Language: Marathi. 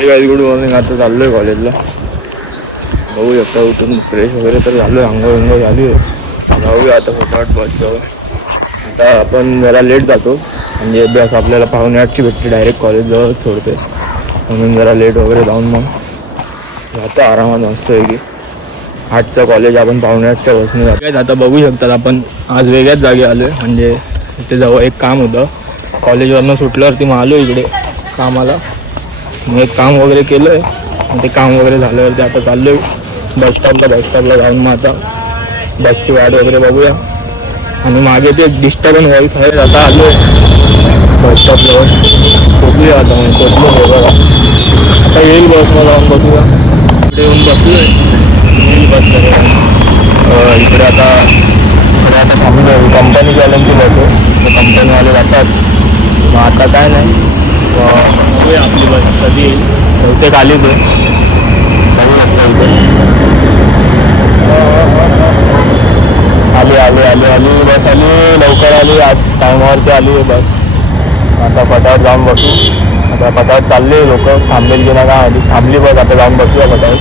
Good morning. आता चाललो आहे कॉलेजला. बघू शकता उठून फ्रेश वगैरे तर झालो आहे. अंघोळ झाली आहे. जाऊया आता फटाफट बसजवळ. आता आपण जरा लेट जातो म्हणजे बस आपल्याला 7:45ची भेटते, डायरेक्ट कॉलेजजवळच सोडते. म्हणून जरा लेट वगैरे जाऊन मग जातो आरामात मस्त आहे की 8चं कॉलेज आपण 7:45च्या बसने जातो. आता बघू शकतात आपण आज वेगळ्याच जागी आलो आहे. म्हणजे इथे जवळ एक काम होतं. कॉलेजवरनं सुटल्यावरती मग आलो इकडे कामाला. मग एक काम वगैरे केलं आहे. मग ते काम वगैरे झाल्यावरती आता चाललो आहे बसस्टॉपला जाऊन मग आता बसची वाट वगैरे बघूया. आणि मागे ते एक डिस्टर्बन व्हॉइस आहे. आता आलो आहे बसस्टॉपजवळ. पोचूया आता. मग पोचलो आहे बघा. आता येईल बसमध्ये जाऊन बसूया. इकडे येऊन बसलो आहे. येईल बस इकडे आता थांबलो आहे. कंपनीवाल्यांची बस आहे. तर कंपनीवाले जातात. मग आता काय नाही आपली बस कधी येईल. बहुतेक आलीच आहे. आली बस आली लवकर आली. आज टायमावरती आली आहे बस. आता फटाफट जाऊन बसू. आता फटाफट चालले लोक थांबलेली की नाही का थांबली बस. आता जाऊन बसूया फटाफट.